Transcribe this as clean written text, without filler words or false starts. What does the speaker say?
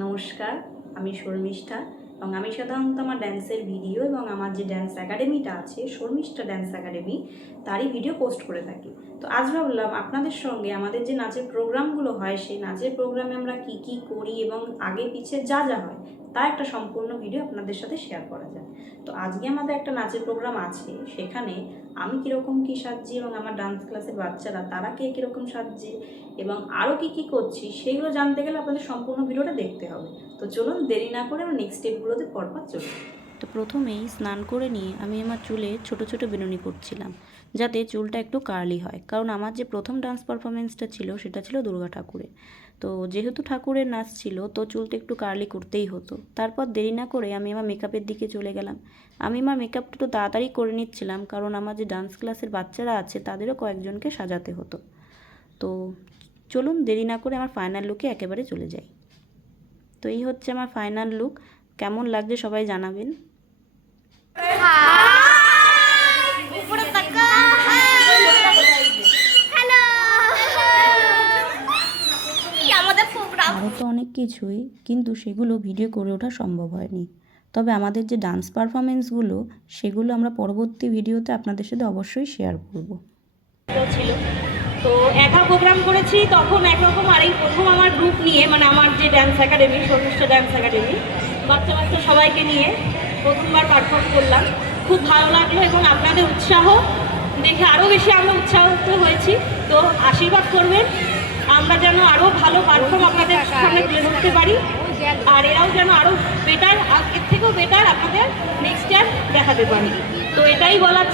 নমস্কার, আমি শর্মিষ্ঠা এবং আমি সাধারণত আমার ড্যান্সের ভিডিও এবং আমার যে ড্যান্স একাডেমিটা আছে শর্মিষ্ঠা ড্যান্স একাডেমি তারই ভিডিও পোস্ট করে থাকি। তো আজ ভাবলাম আপনাদের সঙ্গে আমাদের যে নাচের প্রোগ্রামগুলো হয় সেই নাচের প্রোগ্রামে আমরা কি কি করি এবং আগে পিছে যা যা হয় তার একটা সম্পূর্ণ ভিডিও আপনাদের সাথে শেয়ার করা যায়। তো আজকে আমাদের একটা নাচের প্রোগ্রাম আছে, সেখানে আমি কীরকম কী সাজছি এবং আমার ডান্স ক্লাসের বাচ্চারা তারা কে কীরকম সাজছে এবং আরও কী কী করছি সেইগুলো জানতে গেলে আপনাদের সম্পূর্ণ ভিডিওটা দেখতে হবে। তো চলুন দেরি না করে আমরা নেক্সট স্টেপগুলোতে পরপর চলুন। তো প্রথমেই স্নান করে নিয়ে আমি আমার চুলে ছোট ছোট বেনুনি করছিলাম, যাতে চুলটা একটু কার্লি হয়। কারণ আমার যে প্রথম ডান্স পারফরমেন্সটা ছিল সেটা ছিল দুর্গা ঠাকুরের। তো যেহেতু ঠাকুরের নাচ ছিল তো চুলটা একটু কার্লি করতেই হতো। তারপর দেরি না করে আমি আমার মেকআপের দিকে চলে গেলাম। আমি আমার মেকআপটা একটু তাড়াতাড়ি করে নিচ্ছিলাম, কারণ আমার যে ডান্স ক্লাসের বাচ্চারা আছে তাদেরও কয়েকজনকে সাজাতে হতো। তো চলুন দেরি না করে আমার ফাইনাল লুকে একেবারে চলে যাই। তো এই হচ্ছে আমার ফাইনাল লুক। কেমন লাগছে সবাই জানাবেন। আরও তো অনেক কিছুই, কিন্তু সেগুলো ভিডিও করে ওঠা সম্ভব হয়নি। তবে আমাদের যে ডান্স পারফরমেন্সগুলো সেগুলো আমরা পরবর্তী ভিডিওতে আপনাদের সাথে অবশ্যই শেয়ার করব। ছিল তো একা প্রোগ্রাম করেছি তখন একরকম, আর এই প্রথম আমার গ্রুপ নিয়ে, মানে আমার যে dance academy Sharmishtha dance academy, বাচ্চা বাচ্চা সবাইকে নিয়ে প্রথমবার পারফর্ম করলাম। খুব ভালো লাগলো এবং আপনাদের উৎসাহ দেখে আরও বেশি আমরা উৎসাহিত হয়েছি। তো আশীর্বাদ করবেন আমরা যেন আরও ভালো পারফর্ম আপনাদের সামনে তুলে ধরতে পারি, আর এরাও যেন আরও বেটার, এর থেকেও বেটার আপনাদের নেক্সট ইয়ার দেখাতে পারি। তো এটাই বলার